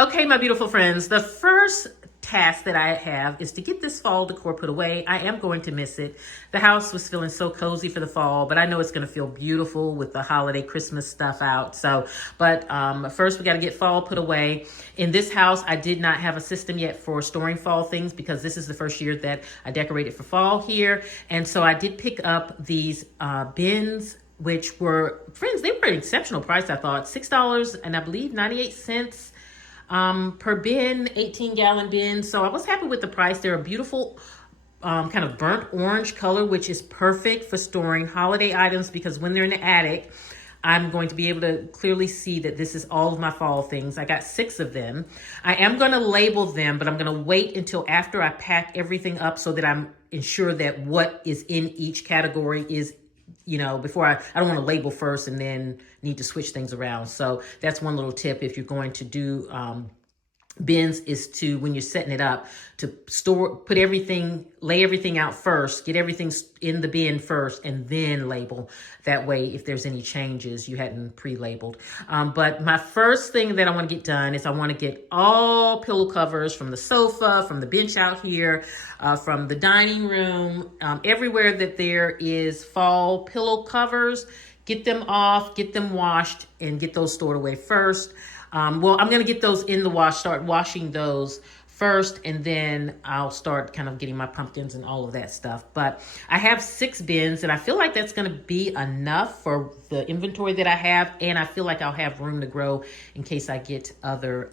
Okay, my beautiful friends, the first task that I have is to get this fall decor put away. I am going to miss it. The house was feeling so cozy for the fall, but I know it's going to feel beautiful with the holiday Christmas stuff out. But first we got to get fall put away. In this house, I did not have a system yet for storing fall things because this is the first year that I decorated for fall here. And so I did pick up these bins, which were, friends, they were an exceptional price, I thought. $6 and I believe 98 cents per bin, 18-gallon bin. So I was happy with the price. They're a beautiful kind of burnt orange color, which is perfect for storing holiday items because when they're in the attic, I'm going to be able to clearly see that this is all of my fall things. I got 6 of them. I am going to label them, but I'm going to wait until after I pack everything up so that I'm ensure that what is in each category is, before I don't want to label first and then need to switch things around. So that's one little tip if you're going to do bins is to, when you're setting it up, to lay everything out first, get everything in the bin first, and then label. That way, if there's any changes, you hadn't pre-labeled. But my first thing that I want to get done is I want to get all pillow covers from the sofa, from the bench out here, from the dining room, everywhere that there is fall pillow covers, get them off, get them washed, and get those stored away first. Well, I'm going to get those in the wash, start washing those first, and then I'll start kind of getting my pumpkins and all of that stuff. But I have 6 bins, and I feel like that's going to be enough for the inventory that I have, and I feel like I'll have room to grow in case I get other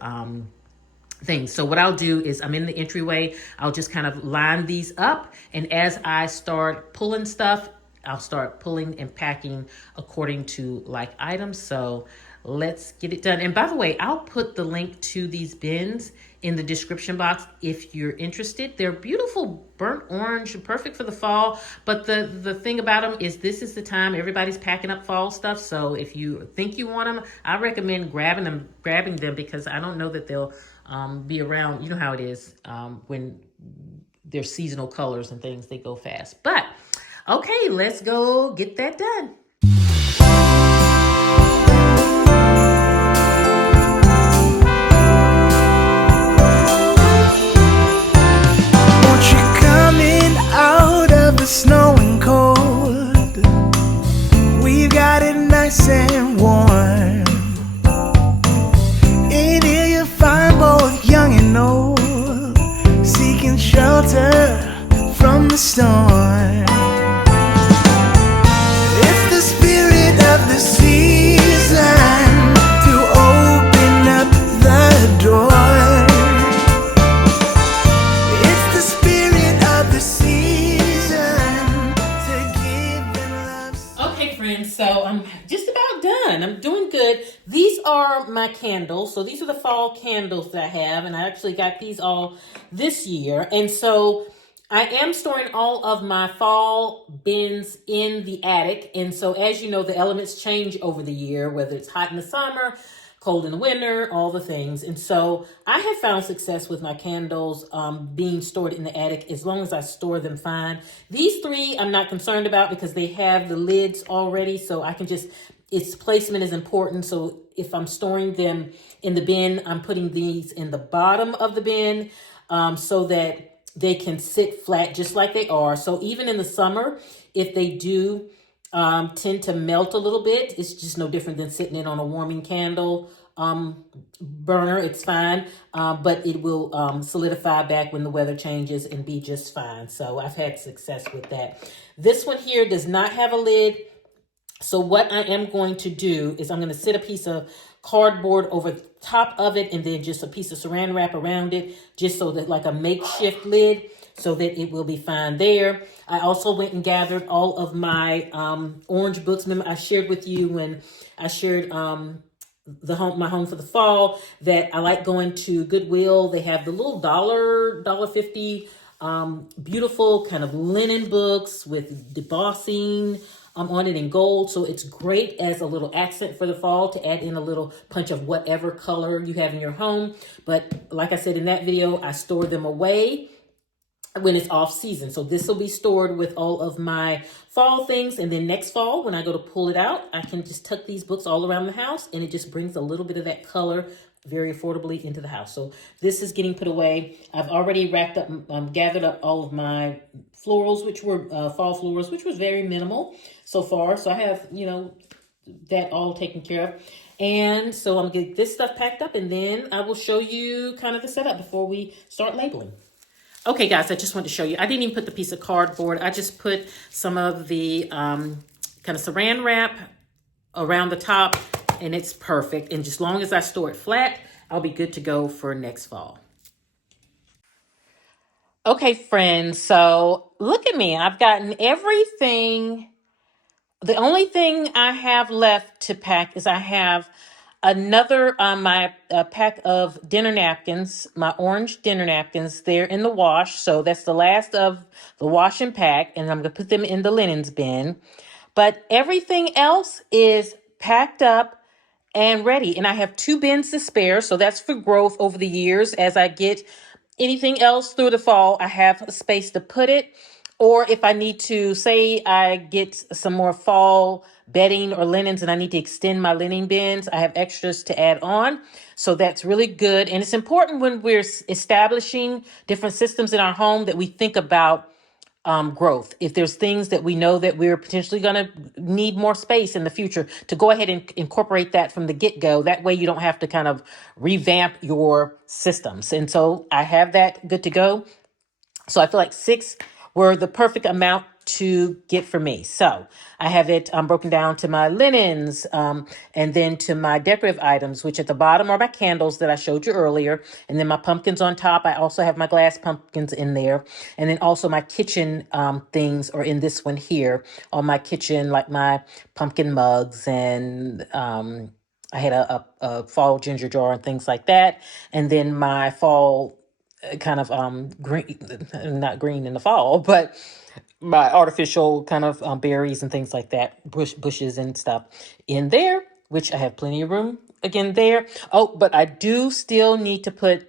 things. So what I'll do is I'm in the entryway. I'll just kind of line these up, and as I start pulling stuff, I'll start pulling and packing according to like items. So let's get it done. And by the way, I'll put the link to these bins in the description box if you're interested. They're beautiful burnt orange, perfect for the fall. But the thing about them is this is the time everybody's packing up fall stuff. So if you think you want them, I recommend grabbing them because I don't know that they'll be around. You know how it is when there's seasonal colors and things, they go fast. But okay, let's go get that done. Snow and cold, we've got it nice and warm. In here you'll find both young and old, seeking shelter from the storm. It's the spirit of the season to open up the door. So I'm just about done. I'm doing good. These are my candles. So these are the fall candles that I have. And I actually got these all this year. And so I am storing all of my fall bins in the attic. And so as you know, the elements change over the year, whether it's hot in the summer, cold in the winter, all the things. And so I have found success with my candles being stored in the attic as long as I store them fine. These 3 I'm not concerned about because they have the lids already. So I can just, its placement is important. So if I'm storing them in the bin, I'm putting these in the bottom of the bin so that they can sit flat just like they are. So even in the summer, if they do tend to melt a little bit, it's just no different than sitting in on a warming candle burner. It's fine, but it will solidify back when the weather changes and be just fine. So I've had success with that. This one here does not have a lid. So what I am going to do is I'm going to sit a piece of cardboard over top of it and then just a piece of saran wrap around it, just so that like a makeshift lid, so that it will be fine there. I also went and gathered all of my orange books. Remember, I shared with you when I shared my home for the fall that I like going to Goodwill. They have the little $1.50 beautiful kind of linen books with debossing on it in gold. So it's great as a little accent for the fall to add in a little punch of whatever color you have in your home. But like I said in that video, I store them away when it's off season. So this will be stored with all of my fall things. And then next fall, when I go to pull it out, I can just tuck these books all around the house and it just brings a little bit of that color very affordably into the house. So this is getting put away. I've already racked up, gathered up all of my florals, which were fall florals, which was very minimal so far. So I have, that all taken care of. And so I'm gonna get this stuff packed up, and then I will show you kind of the setup before we start labeling. Okay, guys, I just wanted to show you. I didn't even put the piece of cardboard. I just put some of the kind of saran wrap around the top, and it's perfect. And just long as I store it flat, I'll be good to go for next fall. Okay, friends, so look at me. I've gotten everything. The only thing I have left to pack is I have another my pack of dinner napkins, my orange dinner napkins. They're in the wash, so that's the last of the wash and pack, and I'm gonna put them in the linens bin. But everything else is packed up and ready, and I have 2 bins to spare, so that's for growth over the years. As I get anything else through the fall, I have a space to put it. Or if I need to, say I get some more fall bedding or linens and I need to extend my linen bins, I have extras to add on. So that's really good. And it's important when we're establishing different systems in our home that we think about growth. If there's things that we know that we're potentially going to need more space in the future, to go ahead and incorporate that from the get-go. That way you don't have to kind of revamp your systems. And so I have that good to go. So I feel like 6 were the perfect amount to get for me. So I have it broken down to my linens and then to my decorative items, which at the bottom are my candles that I showed you earlier. And then my pumpkins on top. I also have my glass pumpkins in there. And then also my kitchen things are in this one here on my kitchen, like my pumpkin mugs and I had a fall ginger jar and things like that. And then my fall kind of green, not green in the fall, but my artificial kind of berries and things like that, bushes and stuff in there, which I have plenty of room again there. Oh, but I do still need to put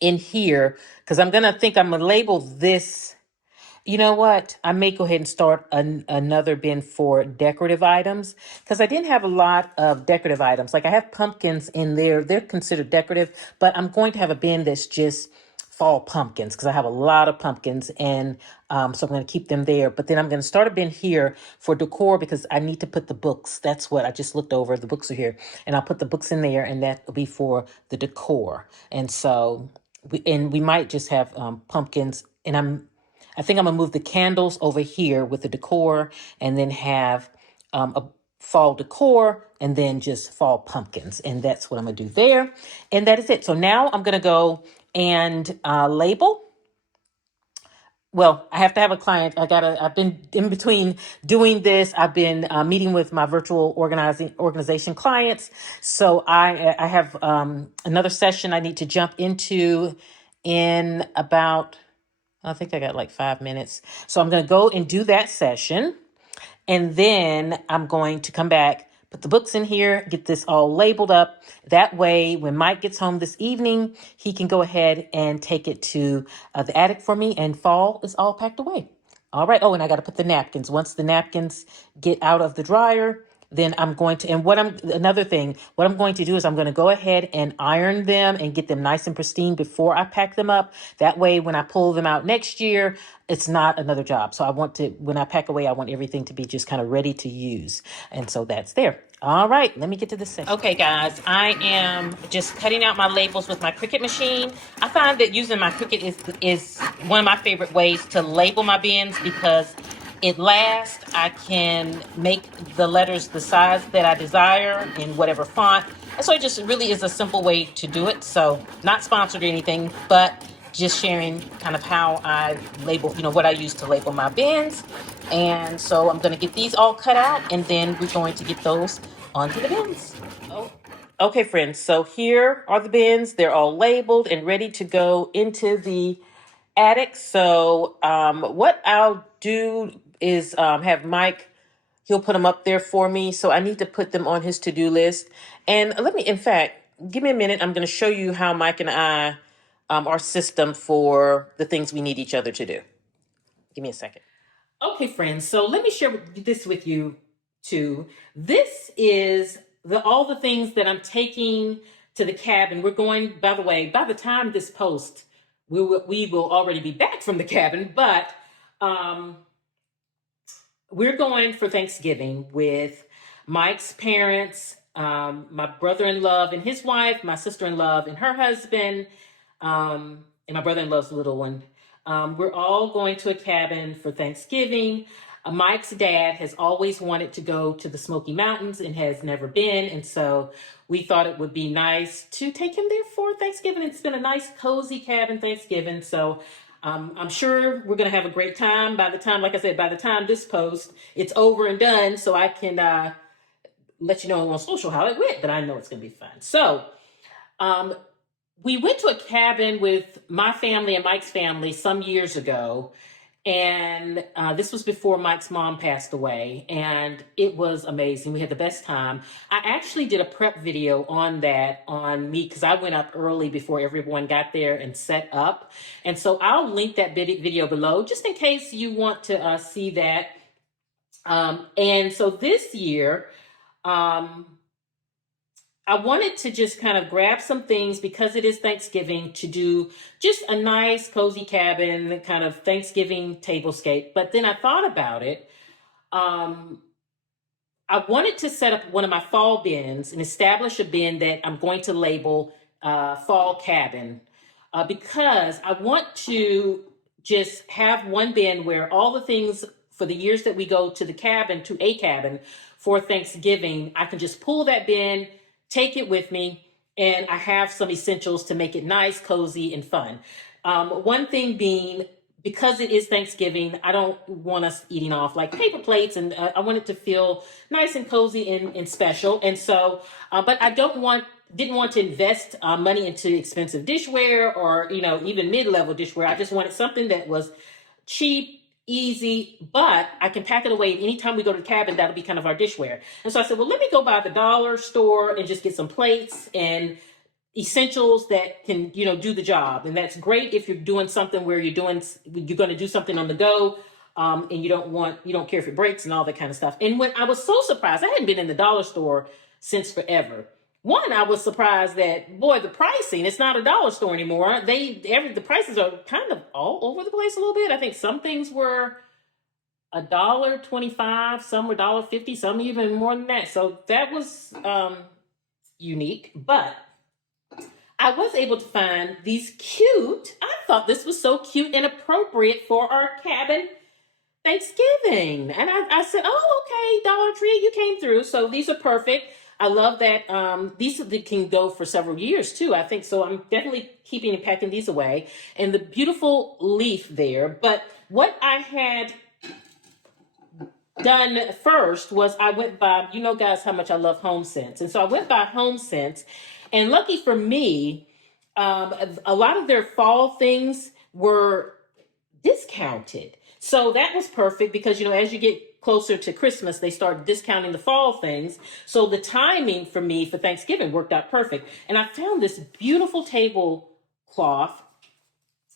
in here because I'm gonna label this. You know what? I may go ahead and start another bin for decorative items because I didn't have a lot of decorative items. Like I have pumpkins in there. They're considered decorative, but I'm going to have a bin that's just fall pumpkins because I have a lot of pumpkins and so I'm going to keep them there. But then I'm going to start a bin here for decor because I need to put the books. That's what I just looked over. The books are here and I'll put the books in there and that will be for the decor. And so we might just have pumpkins and I think I'm gonna move the candles over here with the decor and then have a fall decor and then just fall pumpkins. And that's what I'm gonna do there. And that is it. So now I'm gonna go and label. Well, I have to have a client. I've been in between doing this. I've been meeting with my virtual organization clients. So I have another session I need to jump into in about, I think I got like 5 minutes. So I'm going to go and do that session. And then I'm going to come back, put the books in here, get this all labeled up. That way, when Mike gets home this evening, he can go ahead and take it to the attic for me and fall is all packed away. All right. Oh, and I got to put the napkins. Once the napkins get out of the dryer, then I'm going to, and another thing, what I'm going to do is I'm going to go ahead and iron them and get them nice and pristine before I pack them up. That way, when I pull them out next year, it's not another job. So when I pack away, I want everything to be just kind of ready to use. And so that's there. All right, let me get to this section. Okay, guys, I am just cutting out my labels with my Cricut machine. I find that using my Cricut is one of my favorite ways to label my bins because it lasts. I can make the letters the size that I desire in whatever font. And so it just really is a simple way to do it. So not sponsored or anything, but just sharing kind of how I label, what I use to label my bins. And so I'm going to get these all cut out and then we're going to get those onto the bins. Oh. Okay, friends. So here are the bins. They're all labeled and ready to go into the attic. So what I'll do is have Mike, he'll put them up there for me. So I need to put them on his to-do list. And in fact, give me a minute. I'm going to show you how Mike and I, our system for the things we need each other to do. Give me a second. Okay, friends. So let me share this with you too. This is all the things that I'm taking to the cabin. We're going, by the way, by the time this post, we will already be back from the cabin, but we're going for Thanksgiving with Mike's parents, my brother-in-law and his wife, my sister-in-law and her husband, and my brother-in-law's little one. We're all going to a cabin for Thanksgiving. Mike's dad has always wanted to go to the Smoky Mountains and has never been. And so we thought it would be nice to take him there for Thanksgiving. It's been a nice, cozy cabin Thanksgiving. So I'm sure we're going to have a great time by the time, like I said, by the time this post, it's over and done. So I can let you know on social how it went, but I know it's going to be fun. So we went to a cabin with my family and Mike's family some years ago. And this was before Mike's mom passed away, and it was amazing. We had the best time. I actually did a prep video on that on me because I went up early before everyone got there and set up. And so I'll link that video below just in case you want to see that. And so this year, I wanted to just kind of grab some things because it is Thanksgiving to do just a nice cozy cabin kind of Thanksgiving tablescape. But then I thought about it. I wanted to set up one of my fall bins and establish a bin that I'm going to label fall cabin because I want to just have one bin where all the things for the years that we go to the cabin, to a cabin for Thanksgiving, I can just pull that bin, take it with me, and I have some essentials to make it nice, cozy, and fun. One thing being, because it is Thanksgiving, I don't want us eating off like paper plates, and I want it to feel nice and cozy and special. And so, but I didn't want to invest money into expensive dishware or, even mid-level dishware. I just wanted something that was cheap, easy, but I can pack it away. Anytime we go to the cabin, that'll be kind of our dishware. And so I said, well, let me go by the dollar store and just get some plates and essentials that can, do the job. And that's great if you're doing something where you're going to do something on the go. And you don't care if it breaks and all that kind of stuff. And when I was so surprised, I hadn't been in the dollar store since forever. One, I was surprised that, boy, the pricing, it's not a dollar store anymore. The prices are kind of all over the place a little bit. I think some things were $1.25, some were $1.50, some even more than that. So that was unique. But I was able to find these I thought this was so cute and appropriate for our cabin Thanksgiving. And I said, oh, okay, Dollar Tree, you came through. So these are perfect. I love that these can go for several years too, I think. So I'm definitely keeping and packing these away. And the beautiful leaf there. But what I had done first was I went by, guys, how much I love HomeSense. And so I went by HomeSense. And lucky for me, a lot of their fall things were discounted. So that was perfect because, as you get closer to Christmas, they start discounting the fall things. So the timing for me for Thanksgiving worked out perfect. And I found this beautiful tablecloth.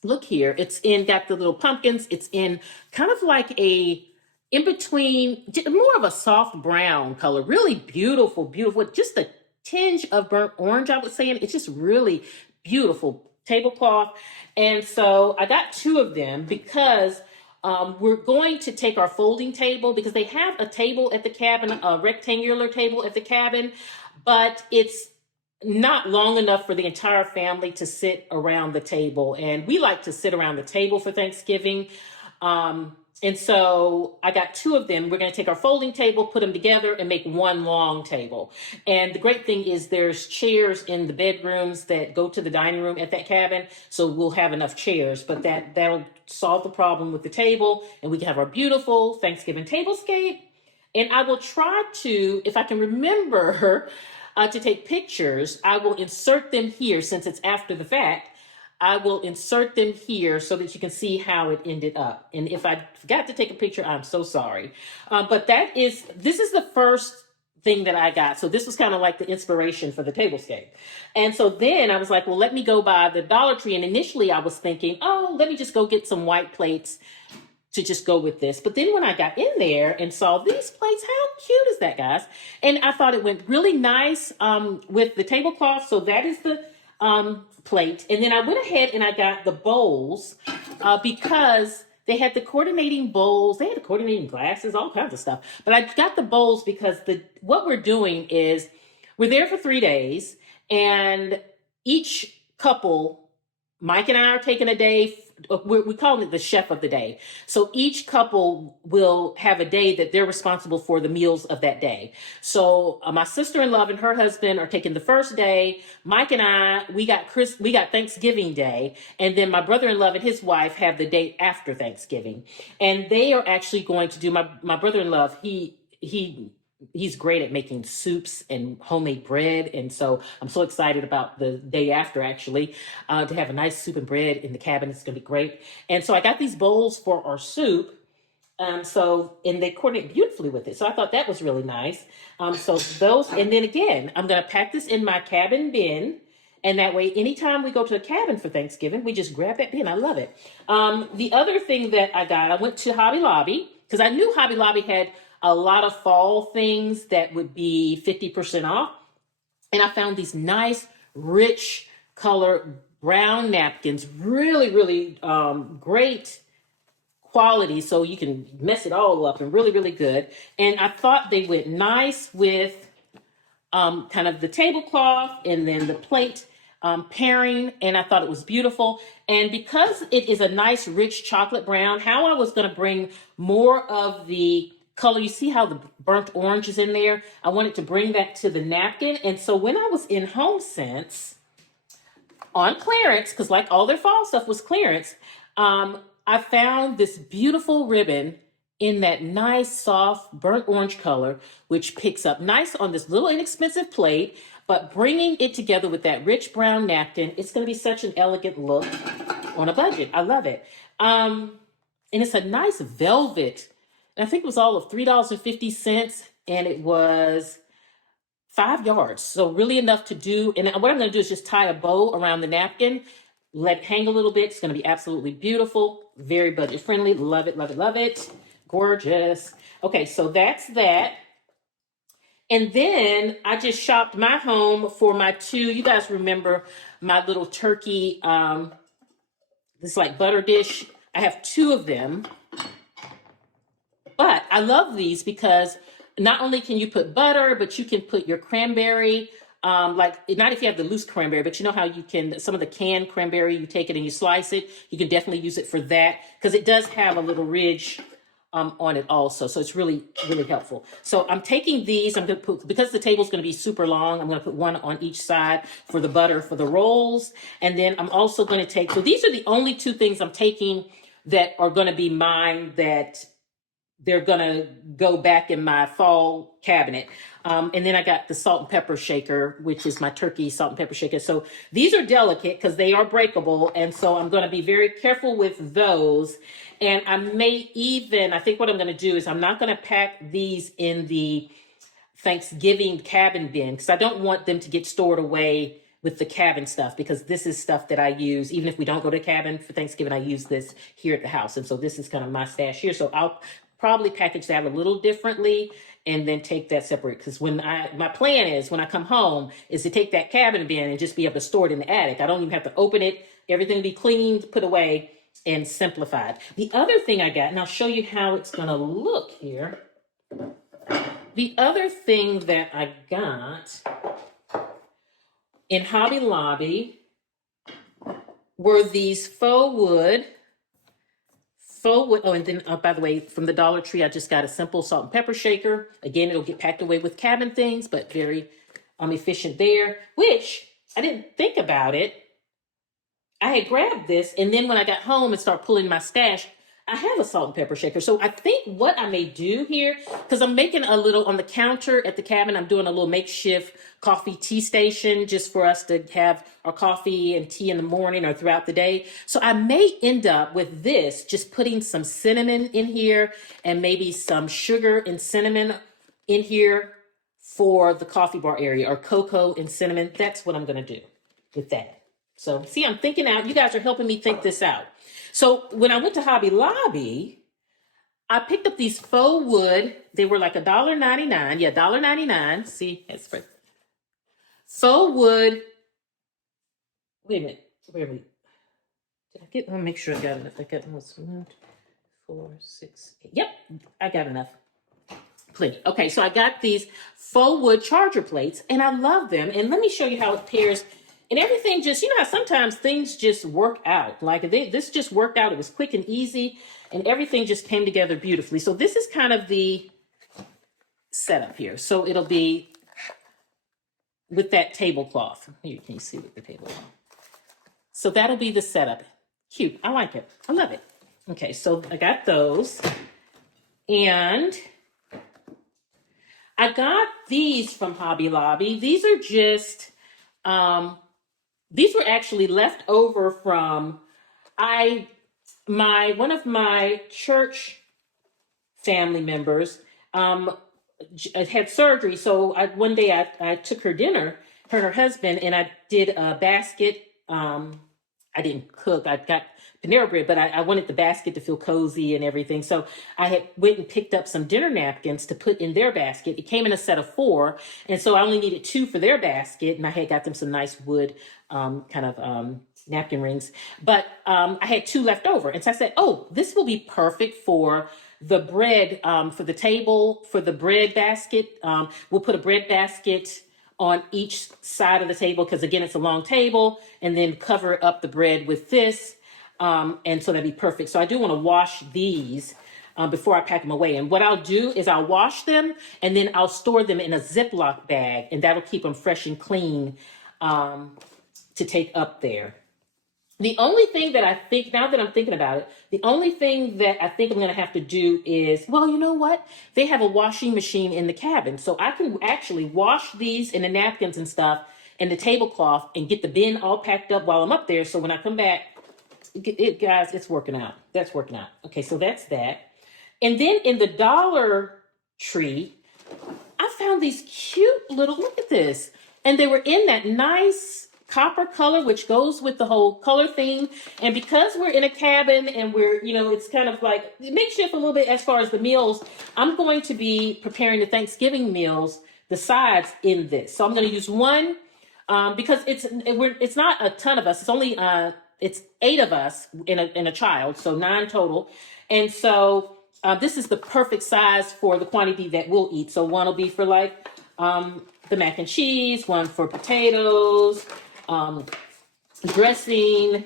Look here. Got the little pumpkins. It's in kind of like in between, more of a soft brown color. Really beautiful, beautiful. Just a tinge of burnt orange, I would say. And it's just really beautiful tablecloth. And so I got 2 of them because we're going to take our folding table because they have a table at the cabin, a rectangular table at the cabin, but it's not long enough for the entire family to sit around the table. And we like to sit around the table for Thanksgiving. And so I got 2 of them. We're going to take our folding table, put them together, and make one long table. And the great thing is there's chairs in the bedrooms that go to the dining room at that cabin. So we'll have enough chairs, but that'll solve the problem with the table. And we can have our beautiful Thanksgiving tablescape. And I will try to, if I can remember to take pictures, I will insert them here since it's after the fact. I will insert them here so that you can see how it ended up. And if I forgot to take a picture, I'm so sorry. But this is the first thing that I got. So this was kind of like the inspiration for the tablescape. And so then I was like, well, let me go by the Dollar Tree. And initially I was thinking, oh, let me just go get some white plates to just go with this. But then when I got in there and saw these plates, how cute is that, guys? And I thought it went really nice with the tablecloth. So that is the plate. And then I went ahead and I got the bowls because they had the coordinating bowls. They had the coordinating glasses, all kinds of stuff. But I got the bowls because what we're doing is we're there for 3 days, and each couple, Mike and I are taking a day. We call it the chef of the day. So each couple will have a day that they're responsible for the meals of that day. So my sister-in-law and her husband are taking the first day. Mike and I, we got Thanksgiving Day, and then my brother-in-law and his wife have the day after Thanksgiving. And they are actually going to do my brother-in-law. He's great at making soups and homemade bread. And so I'm so excited about the day after, actually, to have a nice soup and bread in the cabin. It's going to be great. And so I got these bowls for our soup. And they coordinate beautifully with it. So I thought that was really nice. So those, and then again, I'm going to pack this in my cabin bin. And that way, anytime we go to a cabin for Thanksgiving, we just grab that bin. I love it. The other thing that I went to Hobby Lobby because I knew Hobby Lobby had a lot of fall things that would be 50% off. And I found these nice, rich color brown napkins, really, really great quality. So you can mess it all up and really, really good. And I thought they went nice with kind of the tablecloth and then the plate pairing. And I thought it was beautiful. And because it is a nice, rich chocolate brown, how I was going to bring more of the color. You see how the burnt orange is in there? I wanted to bring that to the napkin. And so when I was in HomeSense on clearance, because like all their fall stuff was clearance, I found this beautiful ribbon in that nice, soft, burnt orange color, which picks up nice on this little inexpensive plate, but bringing it together with that rich brown napkin, it's going to be such an elegant look on a budget. I love it. And it's a nice velvet. And I think it was all of $3.50, and it was 5 yards. So really enough to do. And what I'm going to do is just tie a bow around the napkin, let it hang a little bit. It's going to be absolutely beautiful, very budget friendly. Love it, love it, love it. Gorgeous. Okay, so that's that. And then I just shopped my home for my two. You guys remember my little turkey, this like butter dish. I have 2 of them. But I love these because not only can you put butter, but you can put your cranberry, like not if you have the loose cranberry, but you know how you can, some of the canned cranberry, you take it and you slice it. You can definitely use it for that because it does have a little ridge on it also. So it's really, really helpful. So I'm taking these, I'm going to put, because the table's going to be super long, I'm going to put one on each side for the butter, for the rolls. And then I'm also going to take, so these are the only 2 things I'm taking that are going to be mine that they're going to go back in my fall cabinet. And then I got the salt and pepper shaker, which is my turkey salt and pepper shaker. So these are delicate because they are breakable. And so I'm going to be very careful with those. And I may even, I think what I'm going to do is I'm not going to pack these in the Thanksgiving cabin bin because I don't want them to get stored away with the cabin stuff, because this is stuff that I use. Even if we don't go to cabin for Thanksgiving, I use this here at the house. And so this is kind of my stash here. So I'll probably package that a little differently and then take that separate. Because my plan is when I come home is to take that cabin bin and just be able to store it in the attic. I don't even have to open it. Everything be cleaned, put away, and simplified. The other thing I got, and I'll show you how it's going to look here. The other thing that I got in Hobby Lobby were these faux wood. Oh, and then, by the way, from the Dollar Tree, I just got a simple salt and pepper shaker. Again, it'll get packed away with cabin things, but very efficient there, which I didn't think about it. I had grabbed this, and then when I got home and started pulling my stash, I have a salt and pepper shaker. So I think what I may do here, because I'm making a little on the counter at the cabin, I'm doing a little makeshift coffee tea station just for us to have our coffee and tea in the morning or throughout the day. So I may end up with this, just putting some cinnamon in here and maybe some sugar and cinnamon in here for the coffee bar area, or cocoa and cinnamon. That's what I'm going to do with that. So see, I'm thinking out. You guys are helping me think this out. So when I went to Hobby Lobby, I picked up these faux wood. They were like $1.99. Yeah, $1.99. See, that's for faux wood. Wait a minute. Wait a minute. Did I get? Let me make sure I got enough. I got what's 1, 4, 6, 8. Yep, I got enough. Plenty. Okay, so I got these faux wood charger plates, and I love them. And let me show you how it pairs. And everything just, you know how sometimes things just work out. Like this just worked out. It was quick and easy, and everything just came together beautifully. So this is kind of the setup here. So it'll be with that tablecloth. Here, can you see with the tablecloth? So that'll be the setup. Cute. I like it. I love it. Okay, so I got those. And I got these from Hobby Lobby. These are just, these were actually left over from one of my church family members had surgery. So one day I took her dinner, her and her husband, and I did a basket. I didn't cook. I got Panera bread, but I wanted the basket to feel cozy and everything. So I had went and picked up some dinner napkins to put in their basket. It came in a set of 4. And so I only needed 2 for their basket. And I had got them some nice wood napkin rings. But I had 2 left over. And so I said, oh, this will be perfect for the bread, for the table, for the bread basket. We'll put a bread basket on each side of the table, because again, it's a long table, and then cover up the bread with this. And so that'd be perfect. So I do want to wash these before I pack them away. And what I'll do is I'll wash them, and then I'll store them in a Ziploc bag, and that'll keep them fresh and clean to take up there. The only thing that I think, now that I'm thinking about it, the only thing that I think I'm going to have to do is, well, you know what? They have a washing machine in the cabin. So I can actually wash these and the napkins and stuff and the tablecloth and get the bin all packed up while I'm up there. So when I come back, guys, it's working out. That's working out. Okay, so that's that. And then in the Dollar Tree, I found these cute little, look at this. And they were in that nice copper color, which goes with the whole color theme. And because we're in a cabin and we're, you know, it's kind of like makeshift a little bit as far as the meals, I'm going to be preparing the Thanksgiving meals, the sides in this. So I'm going to use one because it's not a ton of us. It's only it's 8 of us in a child, so 9 total. And so this is the perfect size for the quantity that we'll eat. So one will be for like the mac and cheese, one for potatoes, dressing.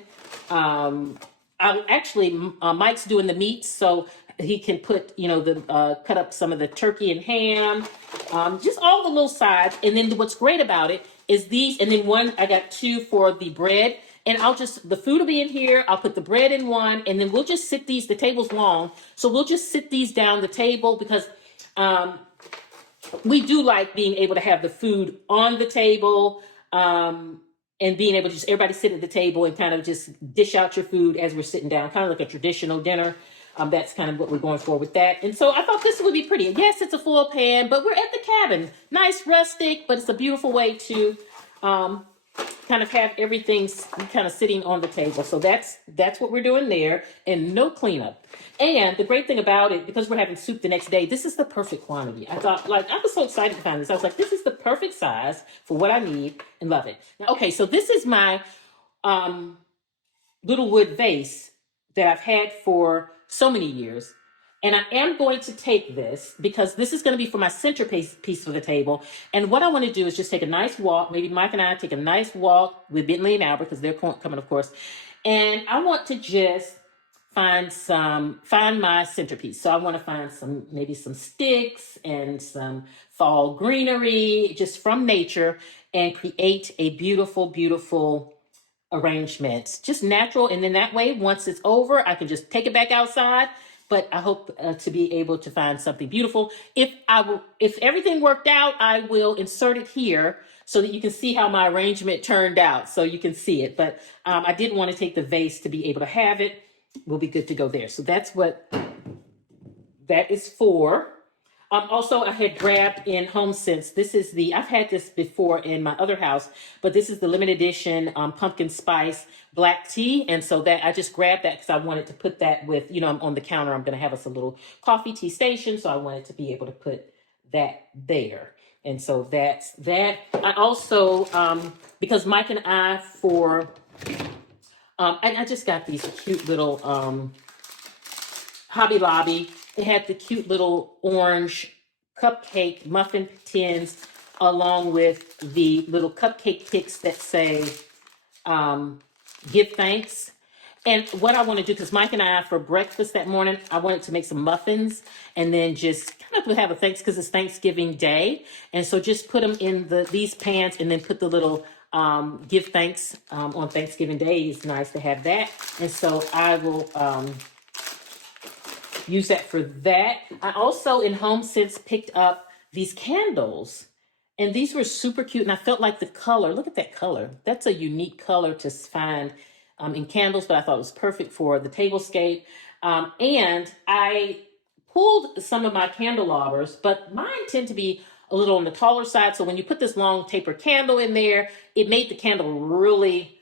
Mike's doing the meats, so he can put, cut up some of the turkey and ham, just all the little sides. And then what's great about it is these, and then I got 2 for the bread. And the food will be in here. I'll put the bread in one, and then we'll just sit the table's long. So we'll just sit these down the table because, we do like being able to have the food on the table, and being able to just everybody sit at the table and kind of just dish out your food as we're sitting down, kind of like a traditional dinner. That's kind of what we're going for with that. And so I thought this would be pretty. Yes, it's a foil pan, but we're at the cabin. Nice, rustic, but it's a beautiful way to kind of have everything kind of sitting on the table. So that's what we're doing there, and no cleanup. And the great thing about it, because we're having soup the next day, this is the perfect quantity. I thought, I was so excited to find this. I was like, this is the perfect size for what I need, and love it. Now, okay, so this is my little wood vase that I've had for so many years. And I am going to take this because this is going to be for my centerpiece for the table. And what I want to do is just take a nice walk. Maybe Mike and I take a nice walk with Bentley and Albert, because they're coming, of course. And I want to just find my centerpiece. So I want to find maybe some sticks and some fall greenery just from nature, and create a beautiful, beautiful arrangement, just natural. And then that way, once it's over, I can just take it back outside. But I hope to be able to find something beautiful. If everything worked out, I will insert it here so that you can see how my arrangement turned out, so you can see it. But I did want to take the vase to be able to have it. We'll be good to go there. So that's what that is for. Also, I had grabbed in HomeSense. This is I've had this before in my other house, but this is the limited edition pumpkin spice black tea. And so that I just grabbed that because I wanted to put that with, on the counter. I'm going to have us a little coffee tea station. So I wanted to be able to put that there. And so that's that. I also, because Mike and I and I just got these cute little Hobby Lobby. They had the cute little orange cupcake muffin tins along with the little cupcake picks that say give thanks. And what I want to do, because Mike and I, for breakfast that morning, I wanted to make some muffins and then just kind of have a thanks, because it's Thanksgiving Day. And so just put them in these pans and then put the little give thanks on Thanksgiving Day. It's nice to have that. And so I will use that for that. I also in HomeSense picked up these candles, and these were super cute. And I felt like the color, look at that color. That's a unique color to find in candles, but I thought it was perfect for the tablescape. And I pulled some of my candelabras, but mine tend to be a little on the taller side. So when you put this long taper candle in there, it made the candle really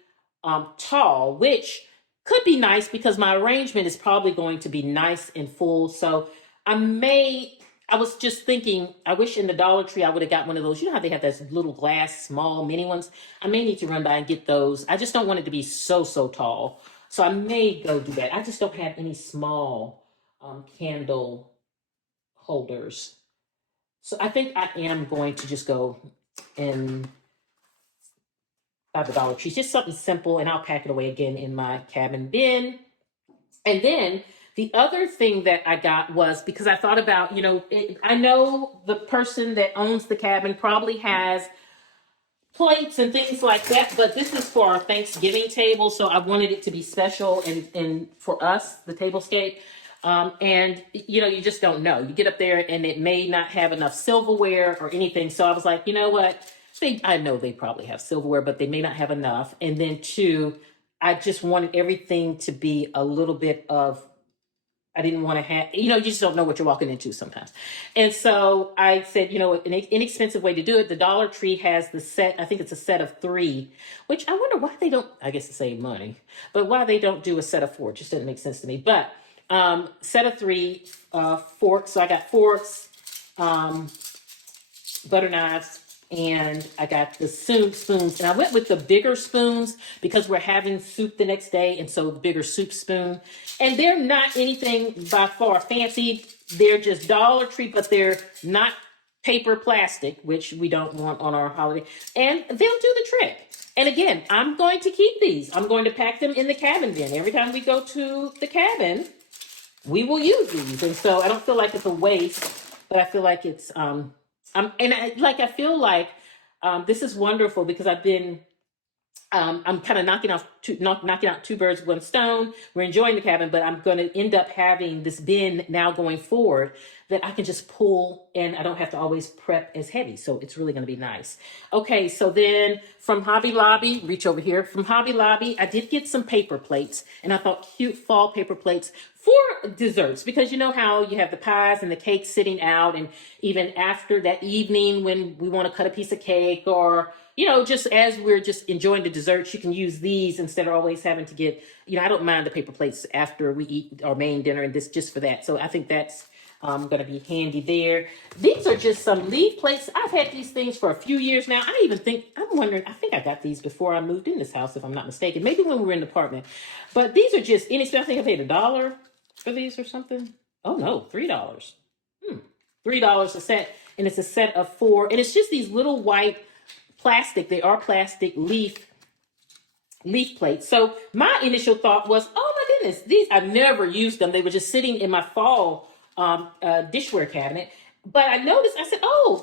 tall, which could be nice because my arrangement is probably going to be nice and full. So I was just thinking, I wish in the Dollar Tree I would have got one of those. You know how they have those little glass, small mini ones? I may need to run by and get those. I just don't want it to be so tall. So I may go do that. I just don't have any small candle holders. So I think I am going to just go and buy the Dollar Tree. Just something simple, and I'll pack it away again in my cabin bin. And then the other thing that I got was, because I thought about, I know the person that owns the cabin probably has plates and things like that, but this is for our Thanksgiving table. So I wanted it to be special and for us, the tablescape. And you just don't know. You get up there and it may not have enough silverware or anything. So I was like, you know what? I know they probably have silverware, but they may not have enough. And then two, I just wanted everything to be a little bit of, I didn't want to have, you just don't know what you're walking into sometimes. And so I said, an inexpensive way to do it, the Dollar Tree has the set, I think it's a set of 3, which I wonder why they don't, I guess to save money, but why they don't do a set of 4, it just doesn't make sense to me. But set of 3 forks. So I got forks, butter knives, and I got the spoons. And I went with the bigger spoons because we're having soup the next day, and so the bigger soup spoon. And they're not anything by far fancy. They're just Dollar Tree, but they're not paper plastic, which we don't want on our holiday. And they'll do the trick. And again, I'm going to keep these. I'm going to pack them in the cabin bin. Every time we go to the cabin, we will use these. And so I don't feel like it's a waste, but I feel like it's I feel like this is wonderful because I'm kind of knocking out 2 birds with 1 stone. We're enjoying the cabin, but I'm going to end up having this bin now going forward that I can just pull, and I don't have to always prep as heavy. So it's really going to be nice. Okay, so then from Hobby Lobby, reach over here. From Hobby Lobby, I did get some paper plates, and I thought cute fall paper plates for desserts, because you know how you have the pies and the cakes sitting out, and even after that evening when we want to cut a piece of cake, or just as we're just enjoying the desserts, you can use these instead of always having to get, I don't mind the paper plates after we eat our main dinner, and this just for that. So I think that's going to be handy there. These are just some leaf plates. I've had these things for a few years now. I'm wondering, I think I got these before I moved in this house, if I'm not mistaken. Maybe when we were in the apartment. But these are just inexpensive. I think I paid $1 for these or something. Oh no, $3. $3 a set. And it's a set of 4. And it's just these little white plastic. They are plastic leaf plates. So my initial thought was, oh my goodness, these, I've never used them. They were just sitting in my fall dishware cabinet. But I noticed, I said, oh,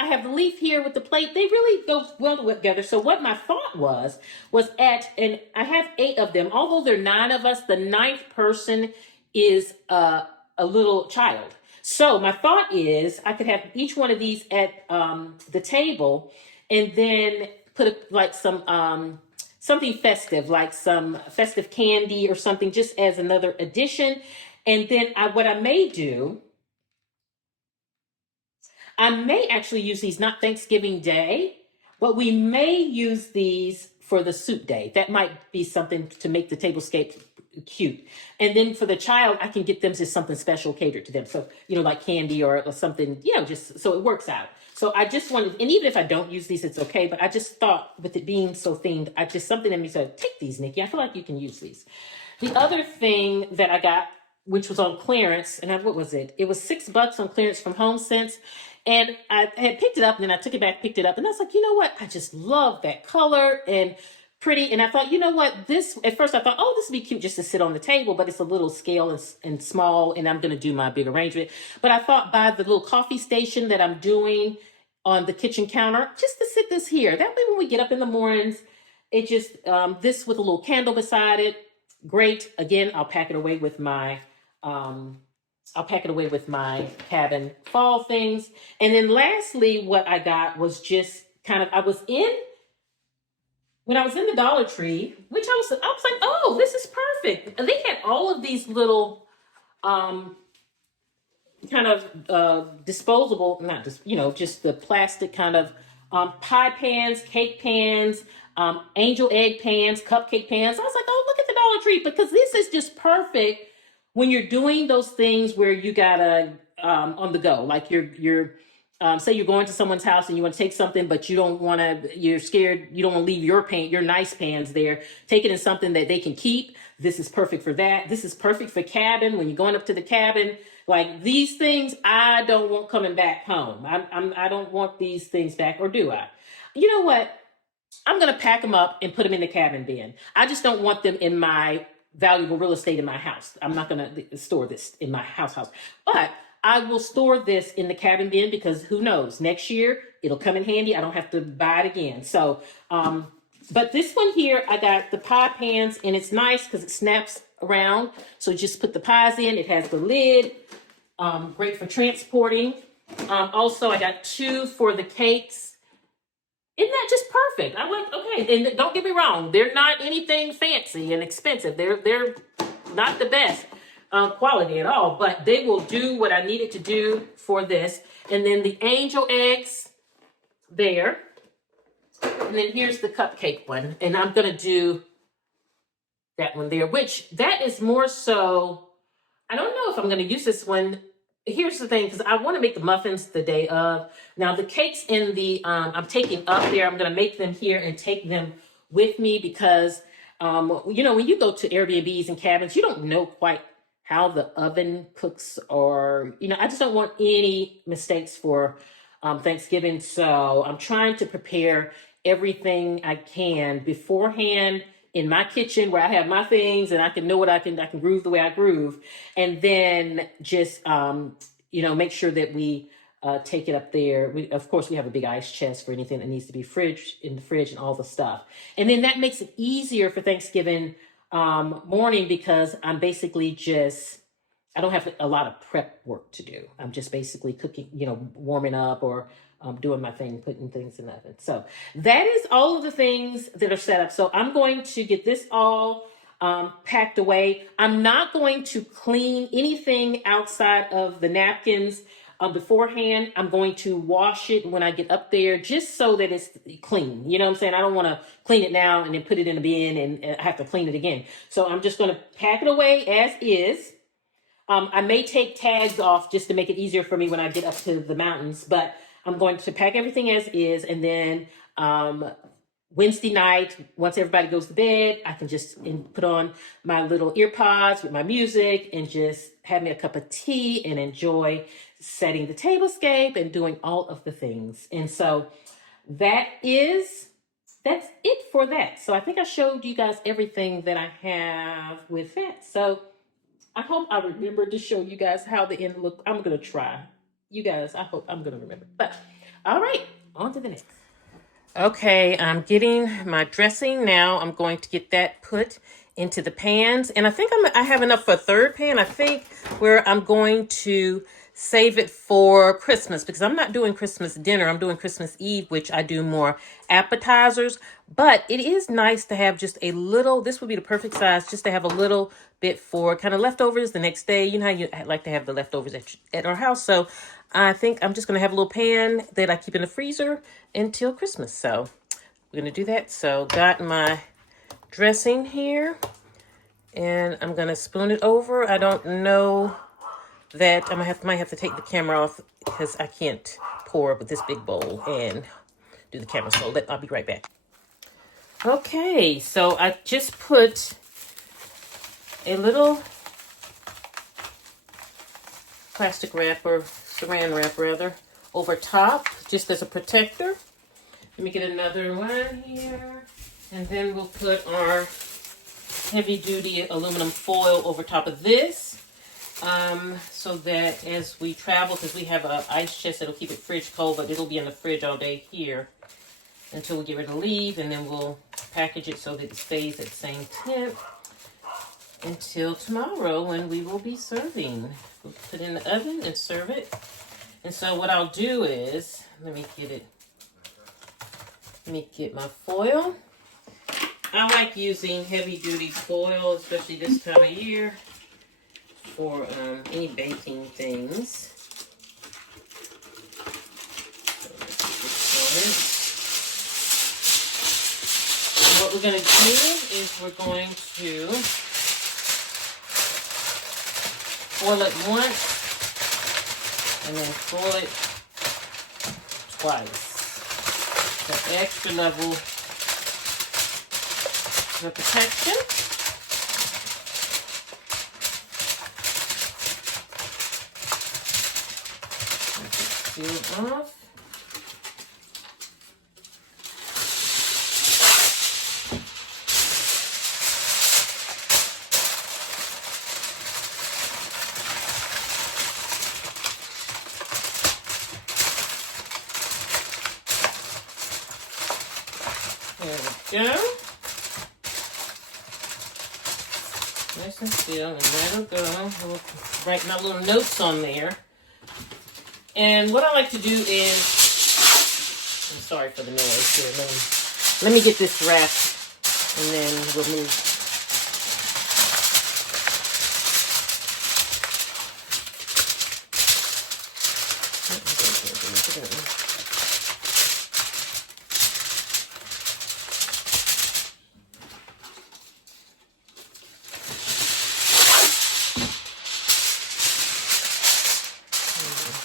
I have the leaf here with the plate. They really go well together. So what my thought was and I have 8 of them. Although there are 9 of us, the 9th person is a little child. So my thought is I could have each one of these at the table, and then put something festive, like some festive candy or something, just as another addition. And then what I may do I may actually use these not Thanksgiving Day, but we may use these for the soup day. That might be something to make the tablescape cute. And then for the child, I can get them just something special catered to them. So, like candy or something, just so it works out. So I just wanted, and even if I don't use these, it's okay. But I just thought with it being so themed, something in me said, take these, Nikki. I feel like you can use these. The other thing that I got, which was on clearance, and what was it? It was $6 on clearance from HomeSense. And I had picked it up, and then I took it back, picked it up, and I was like, you know what? I just love that color and pretty. And I thought, you know what? At first I thought, oh, this would be cute just to sit on the table, but it's a little scale and small, and I'm going to do my big arrangement. But I thought by the little coffee station that I'm doing on the kitchen counter, just to sit this here. That way when we get up in the mornings, it just, this with a little candle beside it, great. Again, I'll pack it away with my cabin fall things. And then lastly, what I got was just kind of, when I was in the Dollar Tree, which I was like, oh, this is perfect. And they had all of these little kind of disposable, not just, just the plastic kind of pie pans, cake pans, angel egg pans, cupcake pans. I was like, oh, look at the Dollar Tree, because this is just perfect when you're doing those things where you gotta on the go, like you're say you're going to someone's house and you want to take something, but you're scared, you don't want to leave your nice pans there. Take it in something that they can keep. This is perfect for that. This is perfect for cabin. When you're going up to the cabin, like these things, I don't want coming back home. I don't want these things back, or do I? You know what? I'm going to pack them up and put them in the cabin bin. I just don't want them in my valuable real estate in my house. I'm not going to store this in my house. But I will store this in the cabin bin, because who knows, next year it'll come in handy. I don't have to buy it again. So, but this one here, I got the pie pans, and it's nice because it snaps around. So just put the pies in. It has the lid, great for transporting. Also, I got 2 for the cakes. Isn't that just perfect? I'm like, okay, and don't get me wrong, they're not anything fancy and expensive. They're not the best quality at all, but they will do what I needed to do for this. And then the angel eggs there. And then here's the cupcake one. And I'm going to do that one there, which that is more so, I don't know if I'm going to use this one. Here's the thing, because I want to make the muffins the day of. Now the cakes in the, I'm taking up there. I'm going to make them here and take them with me, because, when you go to Airbnbs and cabins, you don't know quite how the oven cooks, or, I just don't want any mistakes for Thanksgiving. So I'm trying to prepare everything I can beforehand in my kitchen, where I have my things and I can know what I can groove the way I groove. And then just, make sure that we take it up there. Of course, we have a big ice chest for anything that needs to be in the fridge and all the stuff. And then that makes it easier for Thanksgiving morning, because I'm basically I don't have a lot of prep work to do. I'm just basically cooking, warming up, or doing my thing, putting things in the oven. So that is all of the things that are set up. So I'm going to get this all packed away. I'm not going to clean anything outside of the napkins beforehand. I'm going to wash it when I get up there, just so that it's clean. You know what I'm saying? I don't want to clean it now and then put it in a bin and have to clean it again. So I'm just going to pack it away as is. I may take tags off just to make it easier for me when I get up to the mountains, but I'm going to pack everything as is. And then Wednesday night, once everybody goes to bed, I can just put on my little ear pods with my music and just have me a cup of tea and enjoy setting the tablescape and doing all of the things. And so that's it for that. So I think I showed you guys everything that I have with that. So I hope I remember to show you guys how the end look. I'm going to try. You guys, I hope I'm going to remember. But all right, on to the next. Okay, I'm getting my dressing now. I'm going to get that put into the pans. And I think I have enough for a third pan. I think where I'm going to save it for Christmas because I'm not doing Christmas dinner. I'm doing Christmas Eve, which I do more appetizers. But it is nice to have just a little, this would be the perfect size, just to have a little bit for kind of leftovers the next day. You know how you like to have the leftovers at our house. So I think I'm just going to have a little pan that I keep in the freezer until Christmas. So we're going to do that. So got my dressing here and I'm going to spoon it over. I don't know that might have to take the camera off because I can't pour with this big bowl and do the camera. So I'll be right back. Okay, so I just put a little plastic wrap or saran wrap rather over top just as a protector. Let me get another one here, and then we'll put our heavy duty aluminum foil over top of this. So that as we travel, because we have an ice chest that'll keep it fridge cold, but it'll be in the fridge all day here until we get ready to leave, and then we'll package it so that it stays at the same temp until tomorrow when we will be serving. We'll put it in the oven and serve it. And so what I'll do is, let me get my foil. I like using heavy duty foil, especially this time of year, for any baking things. And what we're going to do is we're going to foil it once and then foil it twice. The extra level of protection. Seal it off. There we go. Nice and still, and that'll go. We'll write my little notes on there. And what I like to do is, I'm sorry for the noise here. Let me get this wrapped, and then we'll move.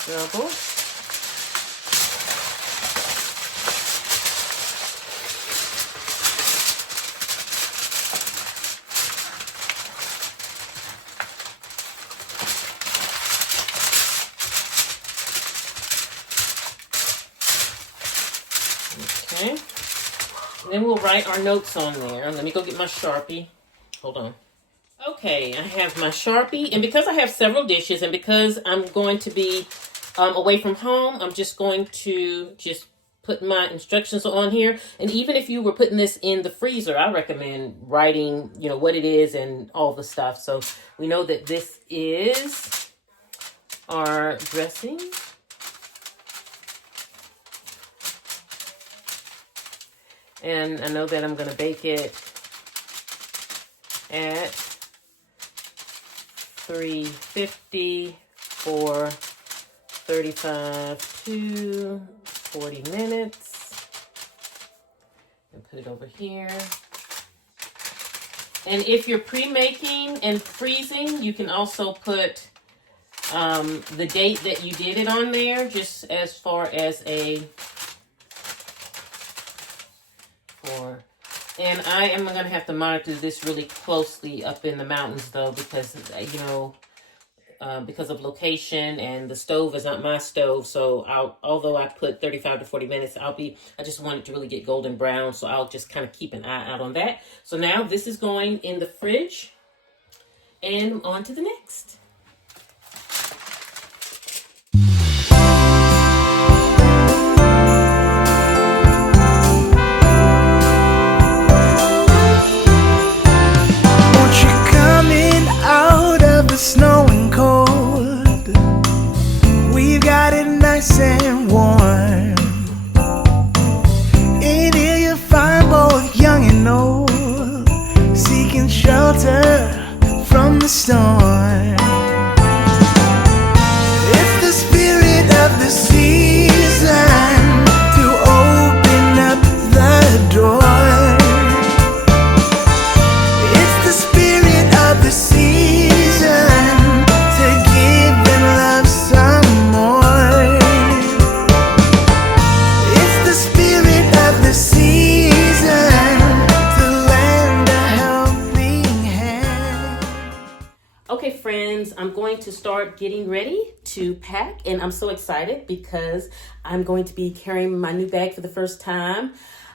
Double. Okay. Then we'll write our notes on there. Let me go get my Sharpie. Hold on. Okay, I have my Sharpie, and because I have several dishes, and because I'm going to be away from home, I'm just going to put my instructions on here. And even if you were putting this in the freezer, I recommend writing, what it is and all the stuff. So we know that this is our dressing. And I know that I'm going to bake it at 350 for 35 to 40 minutes. And put it over here. And if you're pre-making and freezing, you can also put the date that you did it on there, just as far as and I am going to have to monitor this really closely up in the mountains, though, because, because of location, and the stove is not my stove. So although I put 35 to 40 minutes, I just want it to really get golden brown. So I'll just kind of keep an eye out on that. So now this is going in the fridge, and on to the next. Snow and cold, shelter from the storm. It's the spirit of the season to open up the door. It's the spirit of the season to give and love some more. It's the spirit of the season to lend a helping hand. Okay, friends, I'm going to start getting ready to pack, and I'm so excited because I'm going to be carrying my new bag for the first time.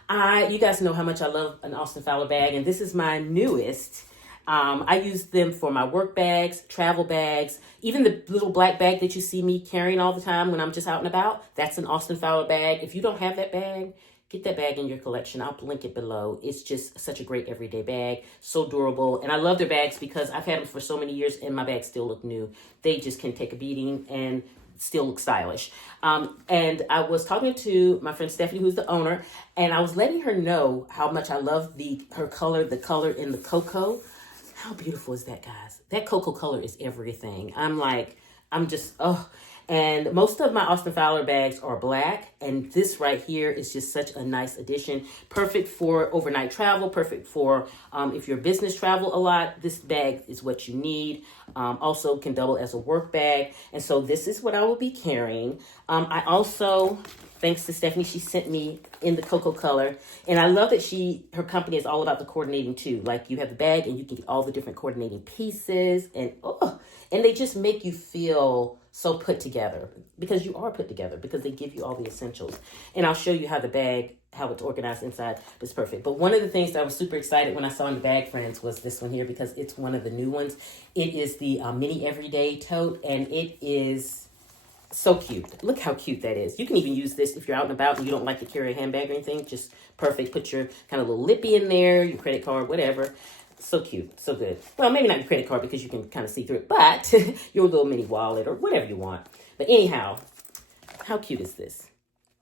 You guys know how much I love an Austin Fowler bag, and this is my newest. I use them for my work bags, travel bags, even the little black bag that you see me carrying all the time when I'm just out and about. That's an Austin Fowler bag. If you don't have that bag, get that bag in your collection. I'll link it below. It's just such a great everyday bag, so durable. And I love their bags because I've had them for so many years and my bags still look new. They just can take a beating and still look stylish. And I was talking to my friend Stephanie, who's the owner, and I was letting her know how much I love the color in the cocoa. How beautiful is that, guys? That cocoa color is everything. And most of my Austin Fowler bags are black, and this right here is just such a nice addition. Perfect for overnight travel, perfect for if you're business travel a lot, this bag is what you need. Also can double as a work bag, and so this is what I will be carrying. I also, thanks to Stephanie, she sent me in the cocoa color, and I love that her company is all about the coordinating too. Like you have the bag and you can get all the different coordinating pieces, and they just make you feel so put together, because you are put together, because they give you all the essentials. And I'll show you how it's organized inside. It's perfect. But one of the things that I was super excited when I saw in the bag, friends, was this one here, because it's one of the new ones. It is the mini everyday tote, and it is so cute. Look how cute that is. You can even use this if you're out and about and you don't like to carry a handbag or anything. Just perfect. Put your kind of little lippy in there, your credit card, whatever. So cute, so good. Well, maybe not your credit card because you can kind of see through it, but your little mini wallet or whatever you want. But anyhow, how cute is this?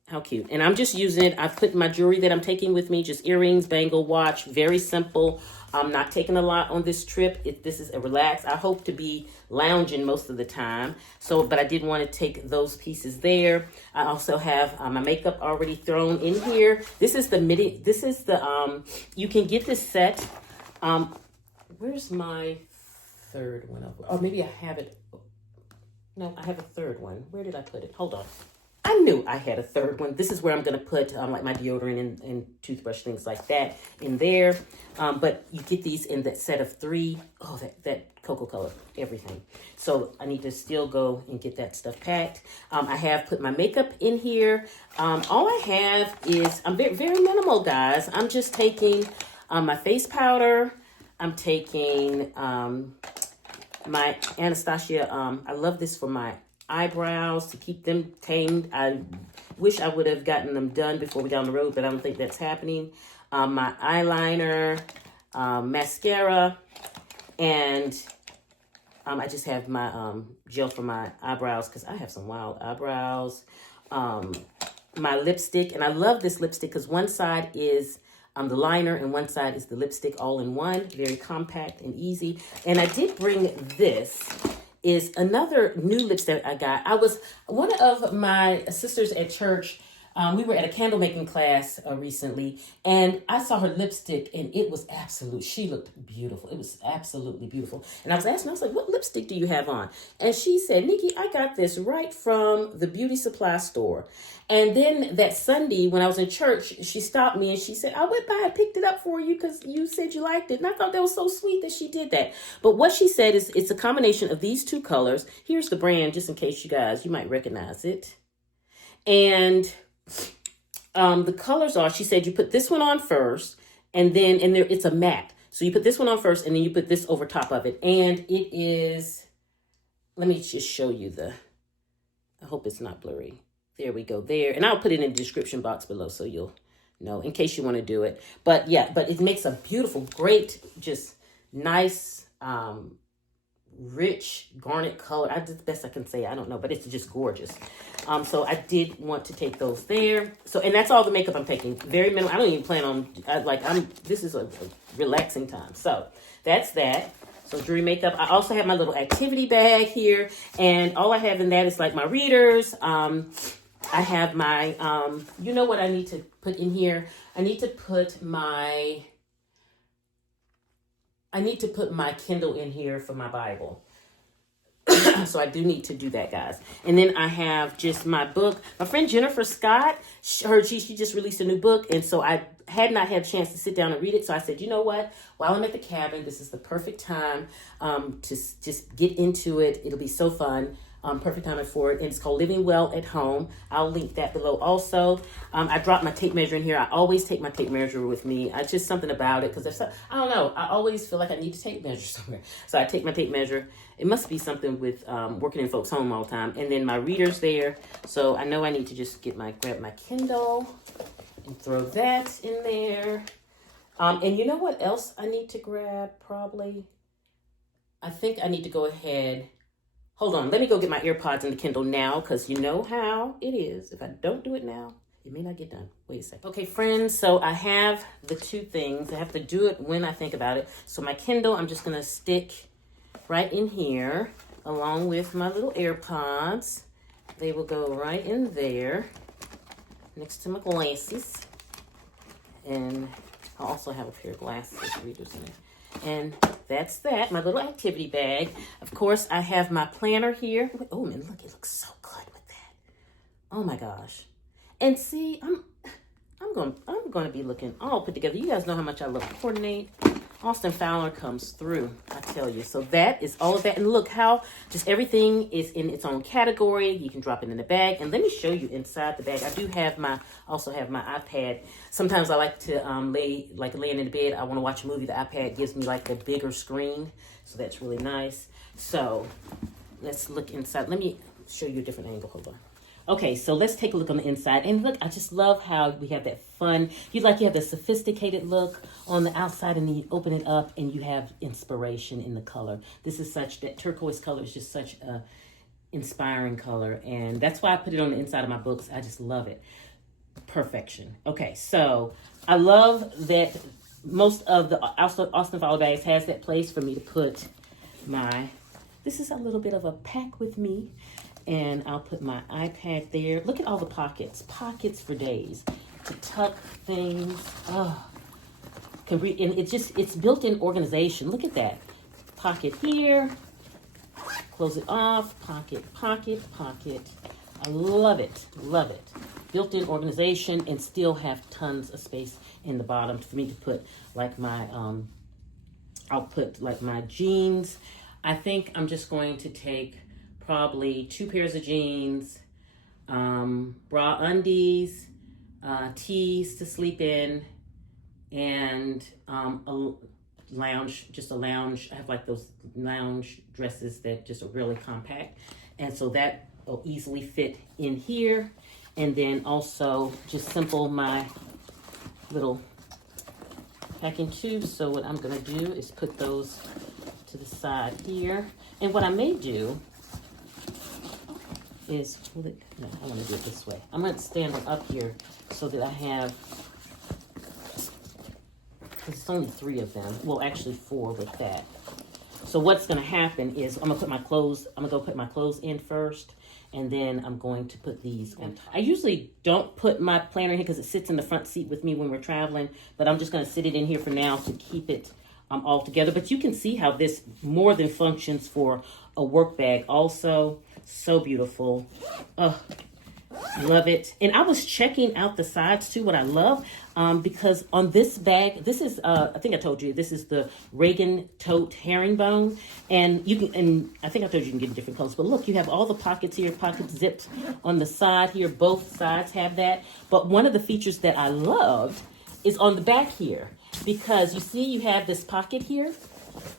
How cute. And I'm just using it. I've put my jewelry that I'm taking with me, just earrings, bangle, watch, very simple. I'm not taking a lot on this trip. This is a relax. I hope to be lounging most of the time. But I did want to take those pieces there. I also have my makeup already thrown in here. This is you can get this set. Where's my third one? Or maybe I have it. No, I have a third one. Where did I put it? Hold on. I knew I had a third one. This is where I'm going to put like my deodorant and toothbrush, things like that in there. But you get these in that set of 3. Oh, that cocoa color, everything. So I need to still go and get that stuff packed. I have put my makeup in here. All I have is, I'm very, very minimal, guys. I'm just taking my face powder. I'm taking my Anastasia. I love this for my eyebrows, to keep them tamed. I wish I would have gotten them done before we got on the road, but I don't think that's happening. My eyeliner, mascara, and I just have my gel for my eyebrows because I have some wild eyebrows. My lipstick, and I love this lipstick because one side is the liner and one side is the lipstick all in one. Very compact and easy. And I did bring this. Is another new lipstick I got. One of my sisters at church, we were at a candle making class recently, and I saw her lipstick, and it was she looked beautiful. It was absolutely beautiful. And I was asking, I was like, what lipstick do you have on? And she said, Nikki, I got this right from the beauty supply store. And then that Sunday when I was in church, she stopped me and she said, I went by and picked it up for you because you said you liked it. And I thought that was so sweet that she did that. But what she said is it's a combination of these 2 colors. Here's the brand, just in case you might recognize it. And the colors are, she said, you put this one on first, and then it's a matte. So you put this one on first, and then you put this over top of it. And it is, let me just show you I hope it's not blurry. There we go there. And I'll put it in the description box below so you'll know in case you want to do it. But yeah, but it makes a beautiful, great, just nice rich garnet color. That's the best I can say. I don't know, but it's just gorgeous. So I did want to take those there. So, and that's all the makeup I'm taking. Very minimal. I don't even plan on, this is a relaxing time. So that's that. So jewelry, makeup. I also have my little activity bag here. And all I have in that is like my readers. I have my, you know what I need to put in here? I need to put my Kindle in here for my Bible. So I do need to do that, guys. And then I have just my book. My friend Jennifer Scott, she just released a new book. And so I had not had a chance to sit down and read it. So I said, you know what? While I'm at the cabin, this is the perfect time to just get into it. It'll be so fun. Perfect timing for it. And it's called Living Well at Home. I'll link that below also. I dropped my tape measure in here. I always take my tape measure with me. I just something about it because there's I don't know. I always feel like I need to tape measure somewhere. So I take my tape measure. It must be something with working in folks' home all the time. And then my readers there. So I know I need to just grab my Kindle and throw that in there. And you know what else I need to grab probably? I think I need to go ahead. Hold on, let me go get my AirPods and the Kindle now, because you know how it is. If I don't do it now, it may not get done. Wait a second. Okay, friends, so I have the two things. I have to do it when I think about it. So my Kindle, I'm just going to stick right in here, along with my little AirPods. They will go right in there, next to my glasses. And I also have a pair of glasses readers in it. And that's that, my little activity bag. Of course, I have my planner here. Oh, man, look, it looks so good with that. Oh, my gosh. And see, I'm going to be looking all put together. You guys know how much I love to coordinate. Austin Fowler comes through, I tell you. So that is all of that. And look how just everything is in its own category. You can drop it in the bag. And let me show you inside the bag. I do have also have my iPad. Sometimes I like to laying in the bed. I want to watch a movie. The iPad gives me like the bigger screen. So that's really nice. So let's look inside. Let me show you a different angle. Hold on. Okay, so let's take a look on the inside. And look, I just love how we have that fun. You have the sophisticated look on the outside, and then you open it up and you have inspiration in the color. This is that turquoise color is just such a inspiring color. And that's why I put it on the inside of my books. I just love it. Perfection. Okay, so I love that most of the Austin Fowler bags has that place for me to put this is a little bit of a pack with me. And I'll put my iPad there. Look at all the pockets. Pockets for days. To tuck things. Oh. And it's built-in organization. Look at that. Pocket here. Close it off. Pocket, pocket, pocket. I love it. Love it. Built-in organization and still have tons of space in the bottom for me to put like my, I'll put like my jeans. I think I'm just going to take probably 2 pairs of jeans, bra undies, tees to sleep in, and a lounge. I have like those lounge dresses that just are really compact. And so that will easily fit in here. And then also just simple my little packing tubes. So what I'm gonna do is put those to the side here. And what I may do is, no, I want to do it this way. I'm going to stand them up here so that I have, because it's only 3 of them. Well, actually 4 with that. So what's going to happen is I'm going to go put my clothes in first, and then I'm going to put these on top. I usually don't put my planner in here because it sits in the front seat with me when we're traveling, but I'm just going to sit it in here for now to keep it all together. But you can see how this more than functions for a work bag also. So beautiful. Oh, love it. And I was checking out the sides too, what I love, because on this bag, this is, I think I told you, this is the Reagan Tote Herringbone. And I think I told you can get different colors, but look, you have all the pockets here, pockets zipped on the side here. Both sides have that. But one of the features that I loved is on the back here, because you see you have this pocket here,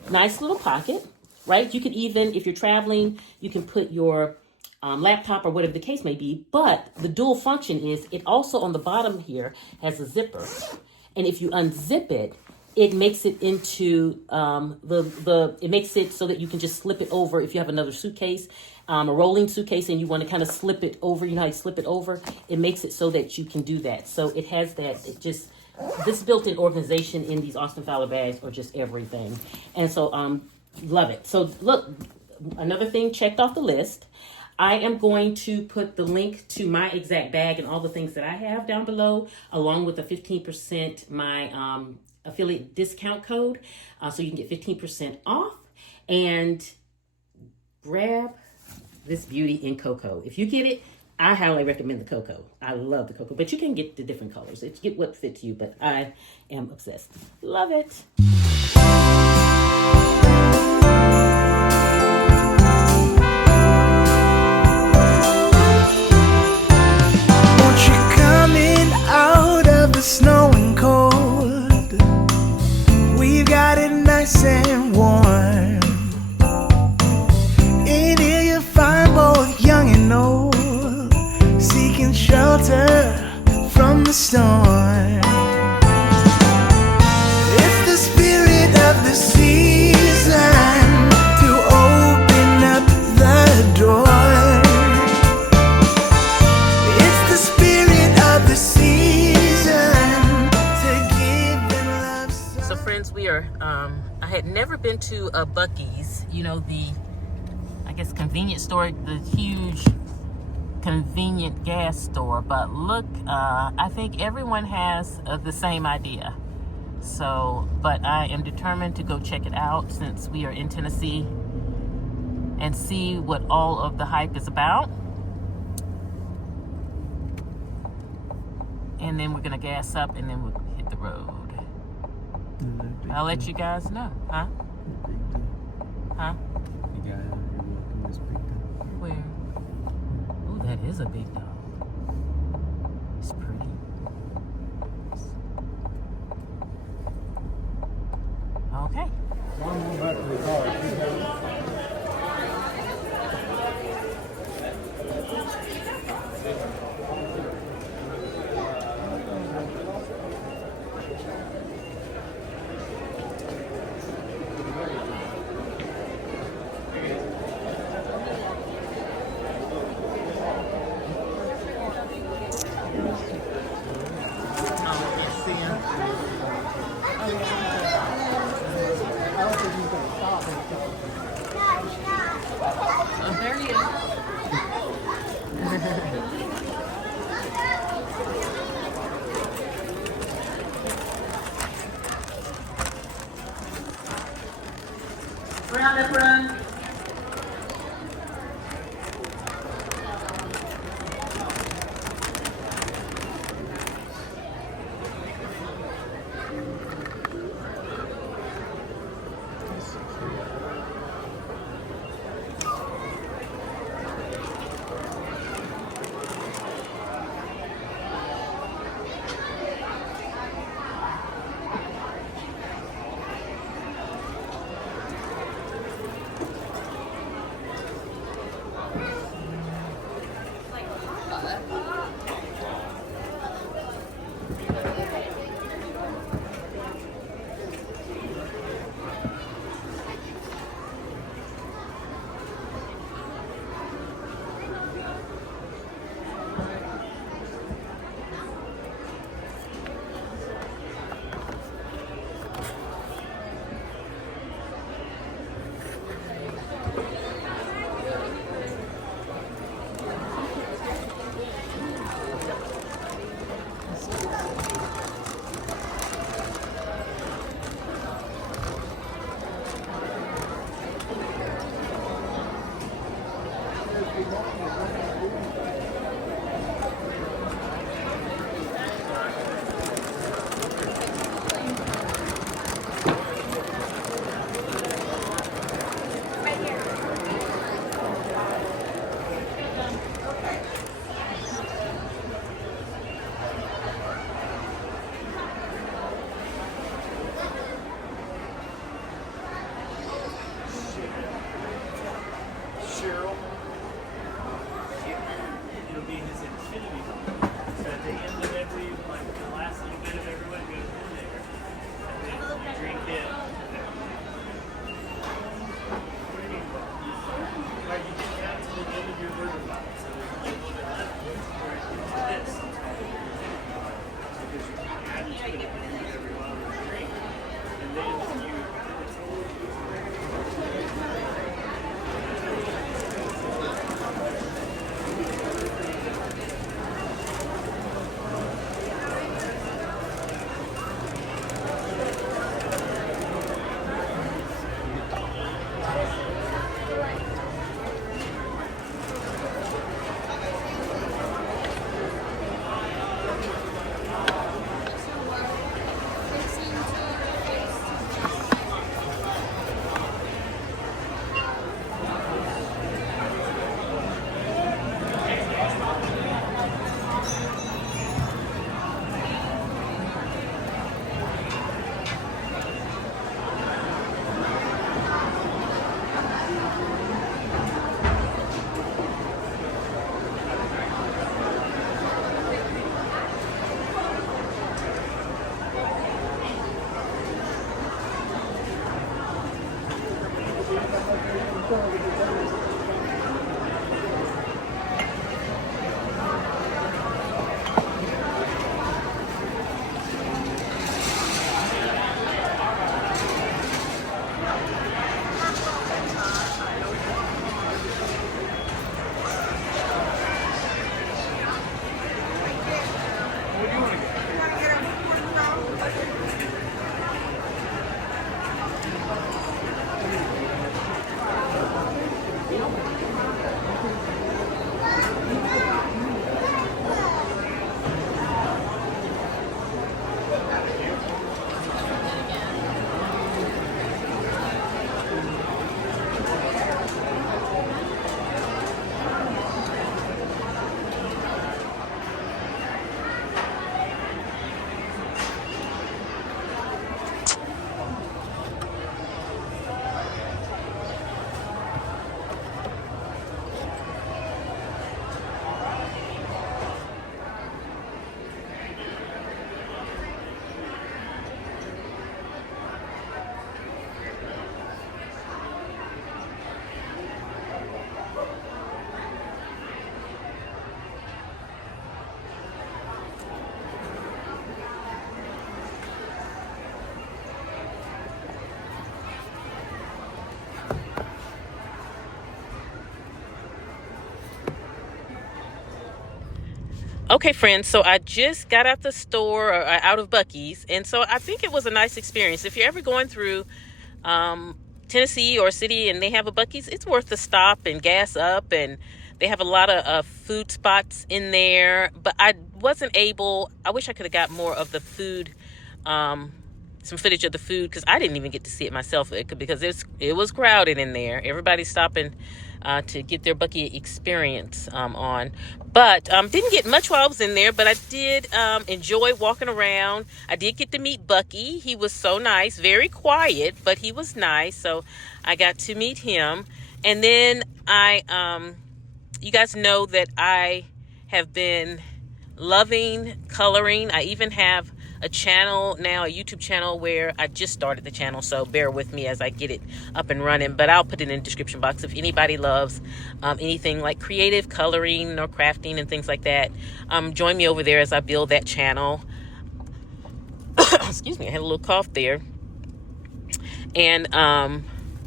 nice little pocket. Right? You could even, if you're traveling, you can put your laptop or whatever the case may be. But the dual function is it also on the bottom here has a zipper. And if you unzip it, it makes it into it makes it so that you can just slip it over if you have another suitcase, a rolling suitcase, and you want to kind of slip it over. You know how you slip it over? It makes it so that you can do that. So it has that. It just this built-in organization in these Austin Fowler bags are just everything, and so love it. So look, another thing checked off the list. I am going to put the link to my exact bag and all the things that I have down below, along with the 15% my affiliate discount code, so you can get 15% off. And grab this beauty in cocoa. If you get it, I highly recommend the cocoa. I love the cocoa, but you can get the different colors. It's get what fits you, but I am obsessed. Love it. Out of the snow and cold, we've got it nice and warm. In here you'll find both young and old, seeking shelter from the storm. It's the spirit of the season to open up the door. So friends, we are I had never been to a Buc-ee's, you know, the I guess convenience store, the huge convenient gas store, but look, I think everyone has the same idea. So, but I am determined to go check it out since we are in Tennessee and see what all of the hype is about. And then we're gonna gas up and then we'll hit the road. I'll let you guys know, huh? Huh? The guy out here walking this big dog. Where? Ooh, that is a big dog. It's pretty. Okay. Mom, back to the car. Run. Okay, friends, so I just got out the store, or out of Buc-ee's, and so I think it was a nice experience. If you're ever going through Tennessee or city and they have a Buc-ee's, it's worth the stop and gas up, and they have a lot of food spots in there. But I wasn't able, I wish I could have got more of the food, some footage of the food, because I didn't even get to see it myself because it was crowded in there. Everybody's stopping to get their Buc-ee experience on. But didn't get much while I was in there, but I did enjoy walking around. I did get to meet Buc-ee. He was so nice, very quiet, but he was nice. So I got to meet him. And then you guys know that I have been loving coloring. I even have a channel now, a YouTube channel, where I just started the channel, so bear with me as I get it up and running. But I'll put it in the description box if anybody loves anything like creative coloring or crafting and things like that. Join me over there as I build that channel. Excuse me, I had a little cough there. And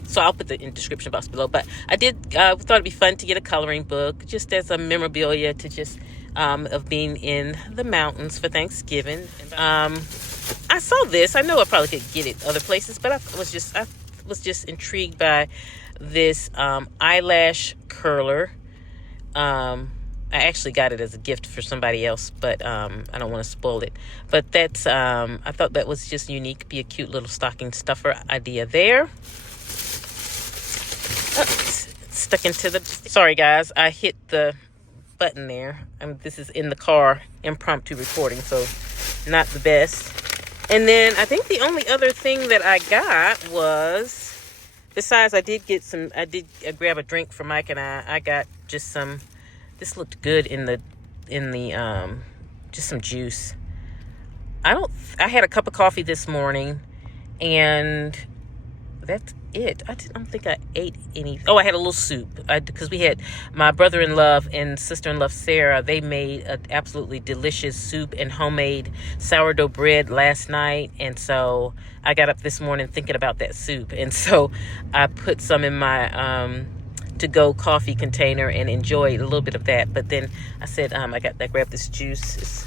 so I'll put the in description box below. But I thought it'd be fun to get a coloring book just as a memorabilia to just of being in the mountains for Thanksgiving. I saw this. I know I probably could get it other places, but I was just intrigued by this eyelash curler. I actually got it as a gift for somebody else, but I don't want to spoil it. But that's I thought that was just unique. Be a cute little stocking stuffer idea there. Stuck into the. Sorry guys, I hit the button there. This is in the car, impromptu recording, so not the best. And then I think the only other thing that I got was, besides I did grab a drink for Mike and I got just some, this looked good in the just some juice. I had a cup of coffee this morning, and that's it. I don't think I ate any. Oh, I had a little soup because we had my brother-in-law and sister-in-law Sarah. They made an absolutely delicious soup and homemade sourdough bread last night, and so I got up this morning thinking about that soup, and so I put some in my to-go coffee container and enjoyed a little bit of that. But then I said I grabbed this juice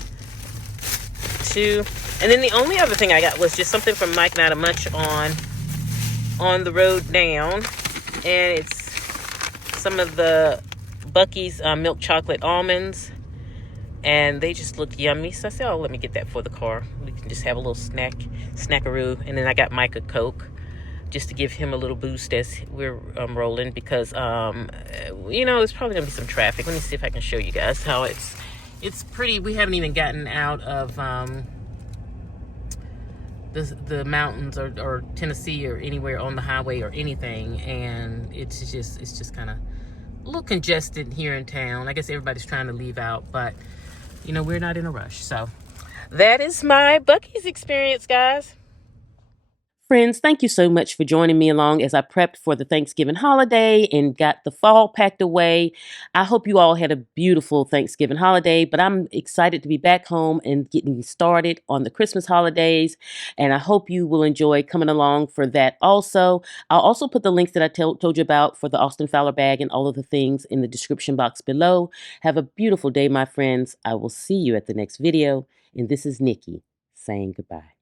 too, and then the only other thing I got was just something from Mike and I to munch on the road down, and it's some of the Buc-ee's milk chocolate almonds, and they just look yummy. So I said, oh, let me get that for the car. We can just have a little snackaroo. And then I got Mike a Coke just to give him a little boost as we're rolling, because there's probably gonna be some traffic. Let me see if I can show you guys how it's pretty. We haven't even gotten out of the mountains or Tennessee or anywhere on the highway or anything, and it's just kind of a little congested here in town. I guess everybody's trying to leave out, but we're not in a rush. So that is my Buc-ee's experience, guys. Friends, thank you so much for joining me along as I prepped for the Thanksgiving holiday and got the fall packed away. I hope you all had a beautiful Thanksgiving holiday, but I'm excited to be back home and getting started on the Christmas holidays. And I hope you will enjoy coming along for that also. I'll also put the links that I told you about for the Austin Fowler bag and all of the things in the description box below. Have a beautiful day, my friends. I will see you at the next video. And this is Nikki saying goodbye.